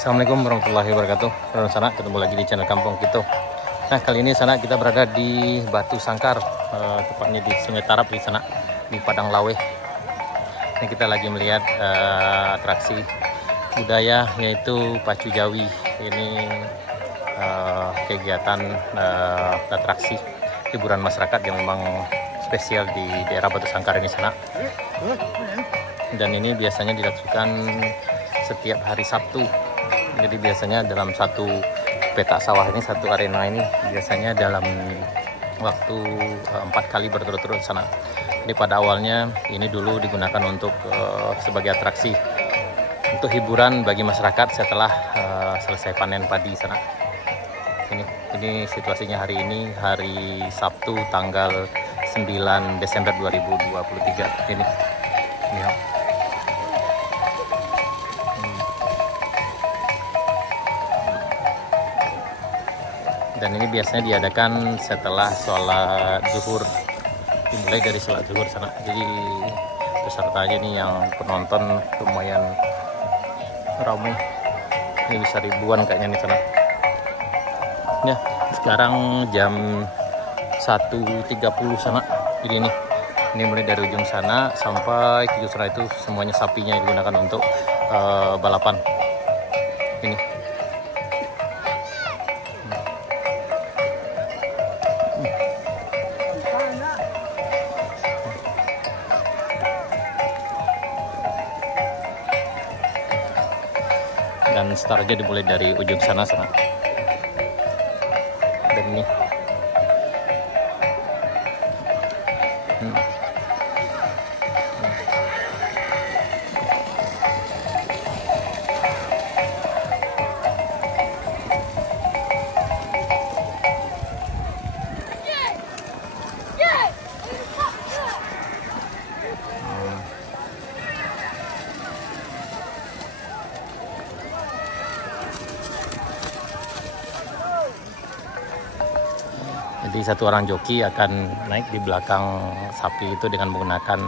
Assalamualaikum warahmatullahi wabarakatuh. Sana ketemu lagi di channel Kampung Kito. Nah, kali ini sana kita berada di Batu Sangkar, tepatnya di Sungai Tarap di sana, di Padang Lawe. Ini kita lagi melihat atraksi budaya yaitu Pacu Jawi. Ini kegiatan atraksi hiburan masyarakat yang memang spesial di daerah Batu Sangkar ini sana. Dan ini biasanya dilakukan setiap hari Sabtu. Jadi biasanya dalam satu petak sawah ini, satu arena ini biasanya dalam waktu 4 kali berturut-turut sana. Jadi pada awalnya ini dulu digunakan untuk sebagai atraksi untuk hiburan bagi masyarakat setelah selesai panen padi sana. Ini situasinya hari ini, hari Sabtu tanggal 9 Desember 2023 ini. Dan ini biasanya diadakan setelah sholat zuhur, dimulai dari sholat zuhur sana. Jadi pesertanya nih yang penonton lumayan ramai, ini bisa ribuan kayaknya nih sana. Ya, sekarang jam 1.30 sana. Jadi ini mulai dari ujung sana sampai ke ujung sana itu semuanya sapinya yang digunakan untuk balapan. Ini. Dan startnya dimulai dari ujung sana. Dan ini jadi satu orang joki akan naik di belakang sapi itu dengan menggunakan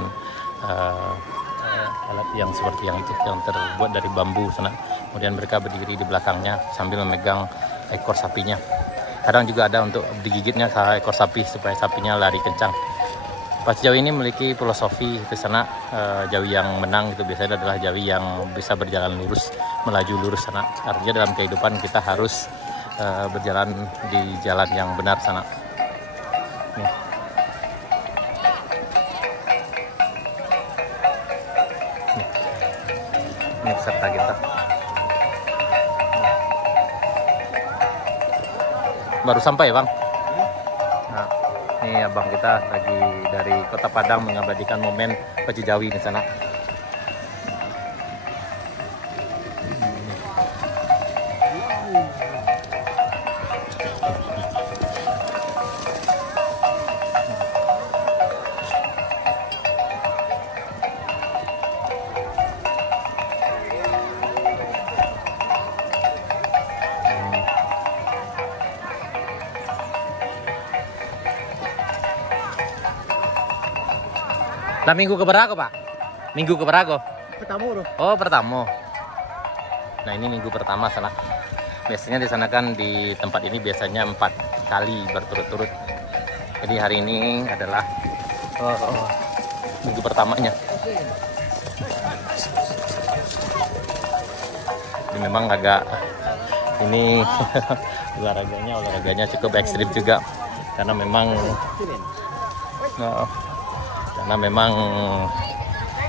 alat yang seperti yang itu, yang terbuat dari bambu sana. Kemudian mereka berdiri di belakangnya sambil memegang ekor sapinya. Kadang juga ada untuk digigitnya ekor sapi supaya sapinya lari kencang. Pacu Jawi ini memiliki filosofi di sana, Jawi yang menang itu biasanya adalah Jawi yang bisa berjalan lurus, melaju lurus sana. Artinya dalam kehidupan kita harus berjalan di jalan yang benar sana. Ini peserta kita. Baru sampai ya, Bang? Nah, ini abang kita lagi dari Kota Padang mengabadikan momen Pacu Jawi di sana. Lah minggu keberapa, Pak? Minggu keberapa? Pertama bro. Oh, pertama. Nah, ini minggu pertama sana. Biasanya disanakan di tempat ini biasanya 4 kali berturut-turut. Jadi hari ini adalah minggu pertamanya. Ini memang agak ini olahraganya cukup ekstrim juga karena memang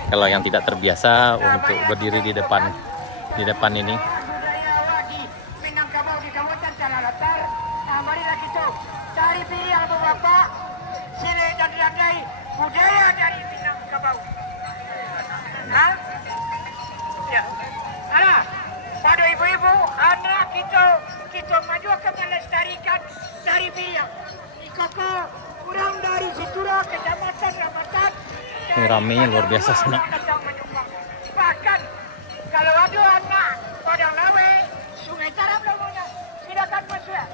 kalau yang tidak terbiasa untuk berdiri di depan ini. Budaya dari Minangkabau. Pada ibu-ibu, anak kita maju akan melestarikan dari biang. Ikoko kurang dari Situra, Kecamatan Ramatan. Ini ramenya luar biasa sana. Bahkan kalau ada anak Padang Lawe, Sungai Tarap Lamongan, silakan masuk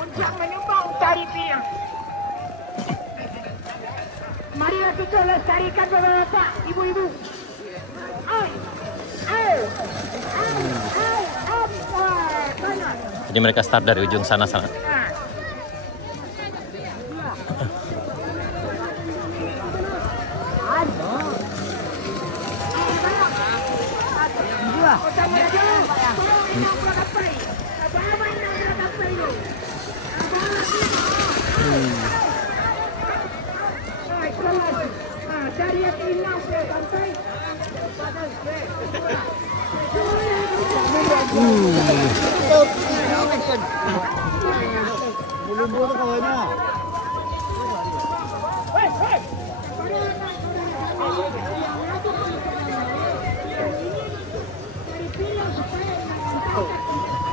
untuk menyumbang tari biang. Mari kita lestarikan bapak-bapak, ibu-ibu. Ayo, ayo, ayo, ayo, Jadi mereka start dari ujung sana.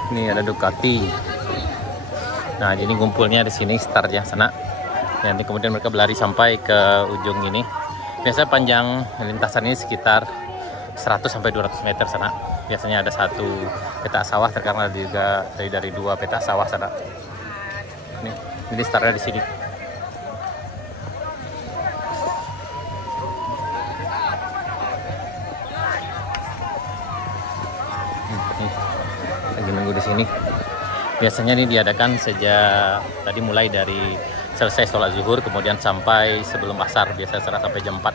Ini ada Ducati. Nah, jadi ngumpulnya di sini start ya sana. Nanti kemudian mereka berlari sampai ke ujung ini. Biasanya panjang lintasan ini sekitar 100 sampai 200 meter sana. Biasanya ada satu petak sawah, terkadang ada juga dari dua petak sawah sana. Ini startnya di sini. Lagi nunggu di sini. Biasanya ini diadakan sejak tadi mulai dari selesai sholat zuhur kemudian sampai sebelum asar, biasanya sampai jam 4.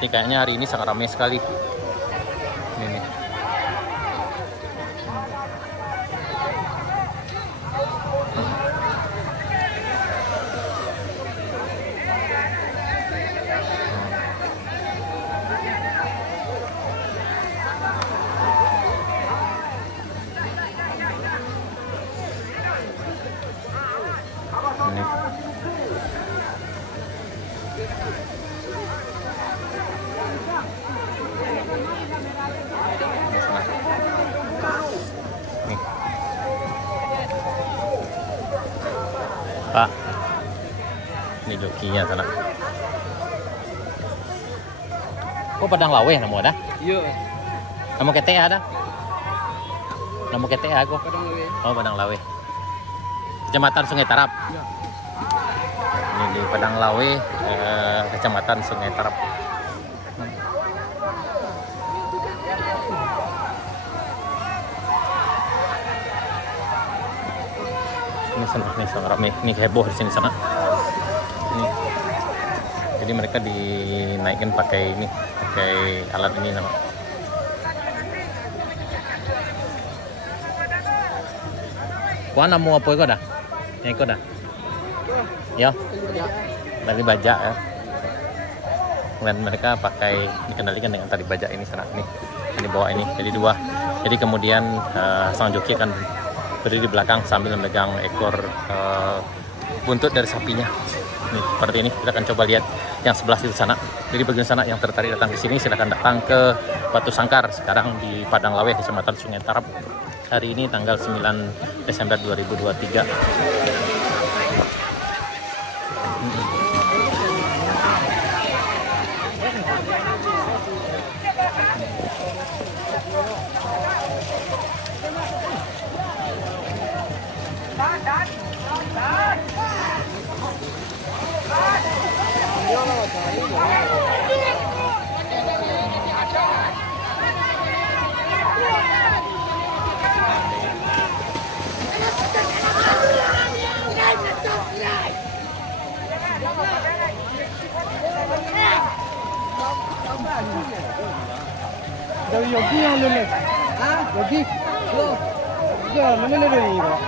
Ini kayaknya hari ini sangat ramai sekali. Ini. Pak, ini jokinya sana. Oh, Padang Lawe namu ada? Iya. Namu KTA ada? Namu KTA aku. Padang Lawe. Oh, Padang Lawe. Kecamatan Sungai Tarap. Iya. Ini di Padang Lawe, Kecamatan Sungai Tarap. Ini sangat ramai, ini heboh di sini sana. Ini. Jadi mereka dinaikin pakai alat ini nama. Kuan namu apa itu dah? Yang ikut dah? Ya, dari bajak ya. Dan mereka dikendalikan dengan tali bajak ini sana. Ini bawa ini, jadi dua. Jadi kemudian sang joki akan berdiri di belakang sambil memegang ekor buntut dari sapinya. Nih, seperti ini. Kita akan coba lihat yang sebelah situ sana. Jadi bagian sana yang tertarik datang ke sini, silakan datang ke Batu Sangkar sekarang di Padang Lawe, Kecamatan Sungai Tarap. Hari ini tanggal 9 Desember 2023. Dari Yogi yang lele. Hah? Yogi. Lo. Ya, mana lele ini, Pak?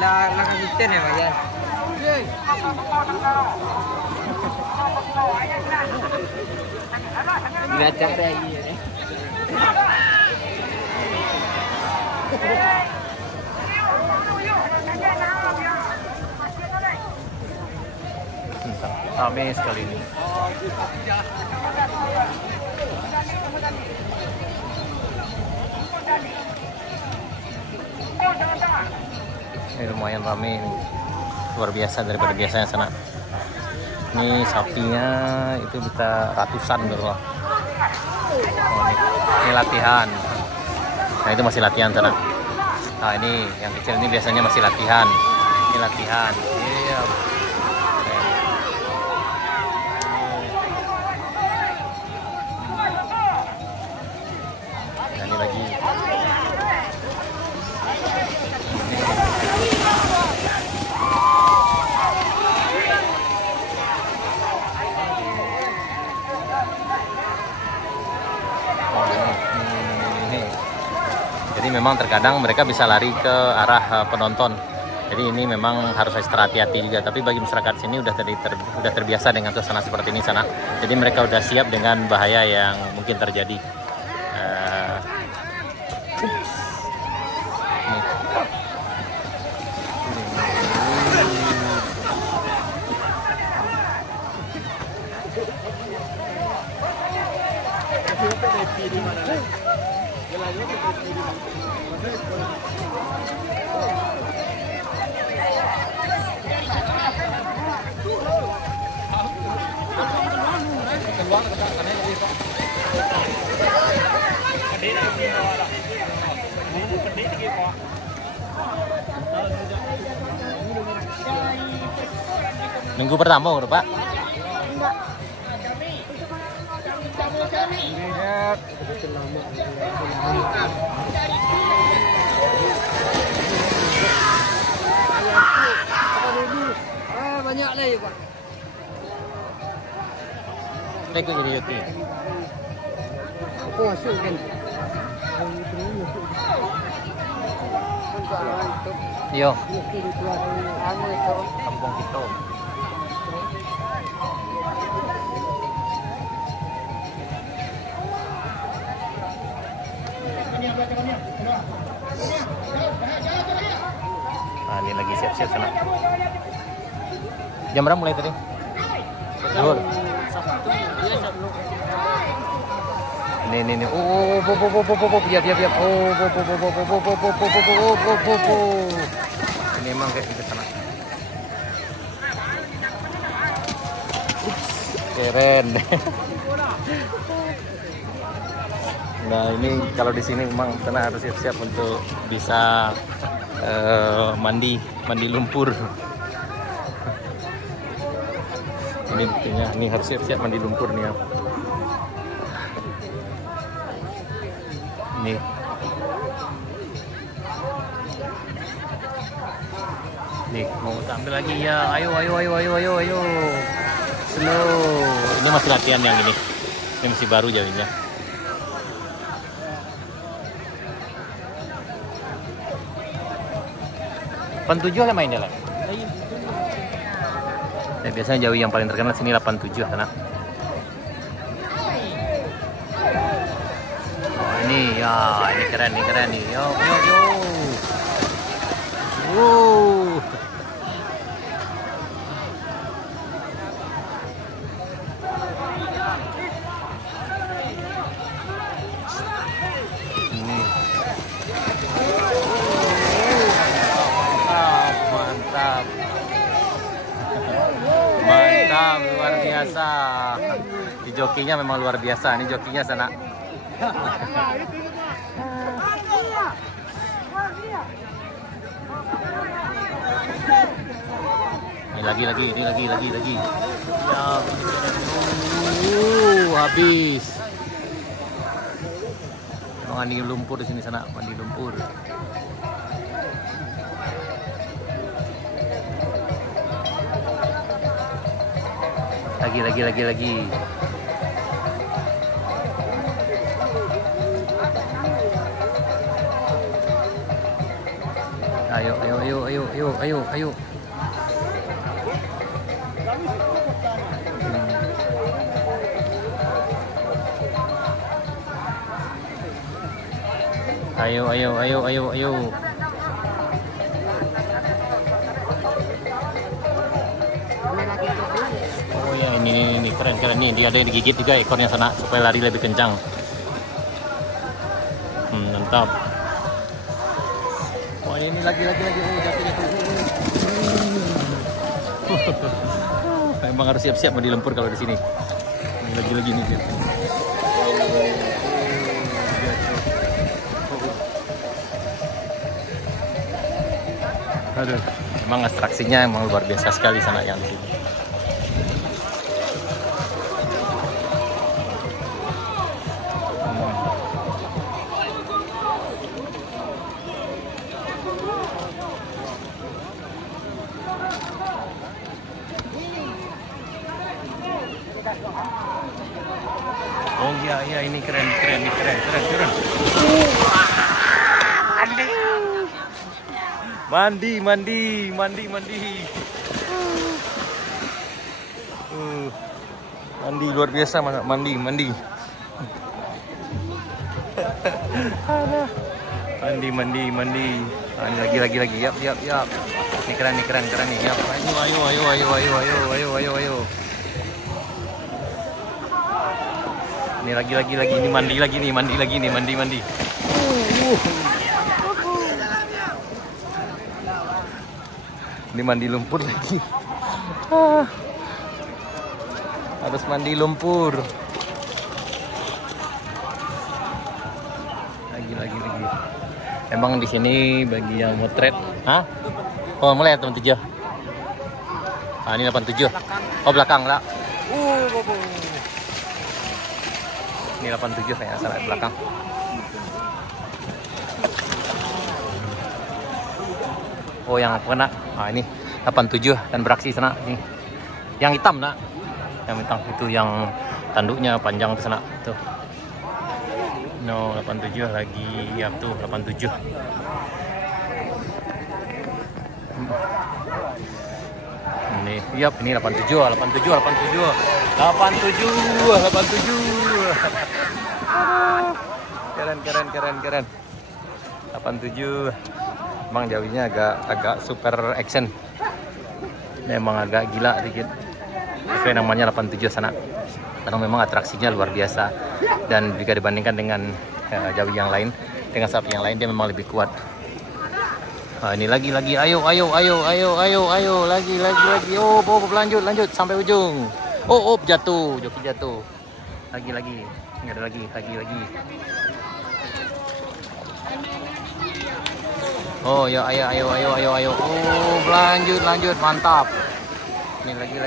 Lah kasisten ya, Pak Yan. Baca lagi ya. Ramai sekali ini. Ini lumayan ramai ini. Luar biasa daripada biasanya sana. Ini sapinya itu bisa ratusan gitu loh. Oh, ini latihan. Nah, itu masih latihan sana. Nah ini yang kecil ini biasanya masih latihan. Ini latihan. Iya. Nah, ini lagi. Jadi memang terkadang mereka bisa lari ke arah penonton. Jadi ini memang harus extra hati-hati juga. Tapi bagi masyarakat sini udah terbiasa dengan suasana seperti ini sana. Jadi mereka udah siap dengan bahaya yang mungkin terjadi. Minggu pertama udah Pak? Banyak lagi Pak. Thank you Yuti. Aku masuk kan. Yo. Kampung kita. Nah, ini lagi siap-siap sana. Jam berapa mulai tadi? Zuhur. Ini. Oh, biar. Oh. Ini emang kayak gitu sana. Keren. Nah, ini kalau di sini memang karena harus siap-siap untuk bisa mandi lumpur. Ini buktinya, ini harus siap-siap mandi lumpur nih ya. Nih. Nih, mau tampil lagi ya. Ayo. Slow. Ini masih latihan yang ini. Ini masih baru jadinya. Pan 7 lah mainnya lah. Ya, biasanya jauh yang paling terkenal sini 87 karena. Oh, ini keren nih. Yo. Wow. Mantap, luar biasa. Di jokinya memang luar biasa. Ini jokinya sana. Ini lagi. Ya. Habis. Mandi lumpur di sini sana, mandi lumpur. Lagi. Ayo. Ayo. Oh ya, ini keren nih. Dia ada yang digigit juga ekornya sana supaya lari lebih kencang. Mantap. Oh ini lagi. Memang harus siap-siap mandi lumpur kalau di sini. Ini lagi nih. Aduh, emang atraksinya emang luar biasa sekali sana yang di sini. Oh iya, ini keren. Mandi. Mandi luar biasa, mandi. Mandi. Ah, ini lagi. Yap. Ini keren nih. Yap. Ayo. Ini lagi. Ini mandi lagi. Ini mandi lumpur lagi. Harus mandi lumpur. Lagi. Emang di sini bagi yang motret, oh mulai teman 7. Ah ini 87. Oh belakang lah. Ini 87 kayak salah belakang. Oh yang kena. Ah ini 87 dan beraksi sana ini. Yang hitam nak. Yang hitam itu yang tanduknya panjang ke sana tuh. No 87 lagi. Ya tuh 87. Ini yap ini 87. Keren. 87. Emang jauhnya agak super action. Memang agak gila dikit. Itu namanya 87 sana. Karena memang atraksinya luar biasa. Dan jika dibandingkan dengan jawi yang lain, dengan sapi yang lain dia memang lebih kuat. Nah, ini lagi. Ayo. Lagi. Oh, lanjut sampai ujung. Oh, jatuh. Joki jatuh. Lagi. Enggak ada lagi. Oh, ya ayo. Oh, lanjut. Mantap. Ini lagi.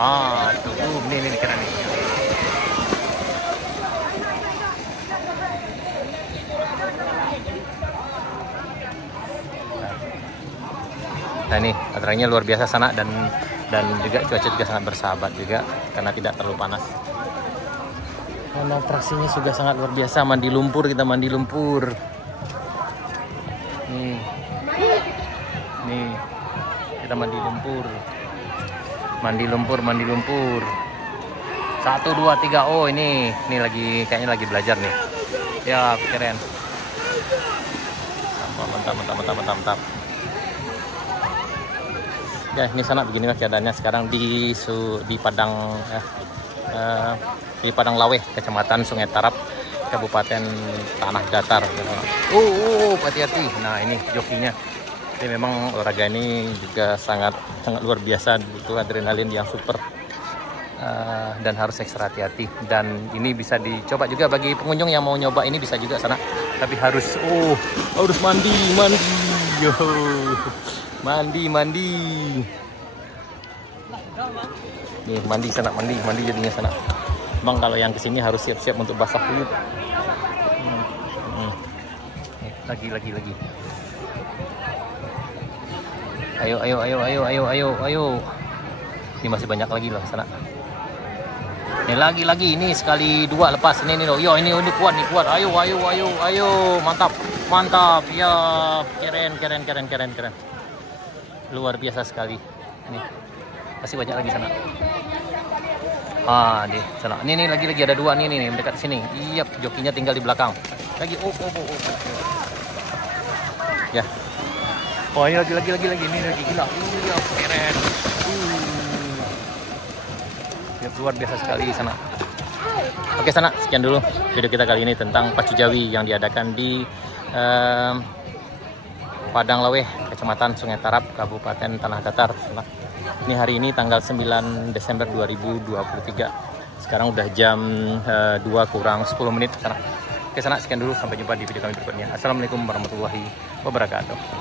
Ah, tuh. Ini keren nih. Nah ini atraksinya luar biasa sana dan juga cuaca juga sangat bersahabat juga karena tidak terlalu panas. Karena atraksinya sudah sangat luar biasa. Mandi lumpur. Nih, kita mandi lumpur. 1, 2, 3. Oh ini lagi kayaknya lagi belajar nih. Ya keren. Mantap. Ya ini sana beginilah keadaannya sekarang di Padang di Padang Laweh, Kecamatan Sungai Tarap, Kabupaten Tanah Datar. Hati-hati. Nah ini jokinya. Jadi memang olahraga ini juga sangat luar biasa, butuh adrenalin yang super dan harus ekstra hati-hati. Dan ini bisa dicoba juga bagi pengunjung yang mau nyoba, ini bisa juga sana. Tapi harus mandi. Yo. Mandi. Nih mandi jadinya sana. Bang kalau yang kesini harus siap-siap untuk basah dulu. Lagi. Ayo. Ini masih banyak lagi lah sana. Ini lagi. Ini sekali 2 lepas. Ini loh. Yo ini kuat. Ayo. Mantap. Ya keren. Luar biasa sekali. Nih. Masih banyak lagi sana. Di sana. Ini lagi ada 2 nih mendekat sini. Iya, jokinya tinggal di belakang. Lagi. Ya. Oh, ini lagi. Ini lagi gila. Iya, keren. Ya, luar biasa sekali di sana. Oke, sana. Sekian dulu video kita kali ini tentang pacu jawi yang diadakan di Padang Laweh, Kecamatan Sungai Tarap, Kabupaten Tanah Datar. Ini hari ini tanggal 9 Desember 2023. Sekarang udah jam 2 kurang 10 menit sana. Oke sana, sekian dulu, sampai jumpa di video kami berikutnya. Assalamualaikum warahmatullahi wabarakatuh.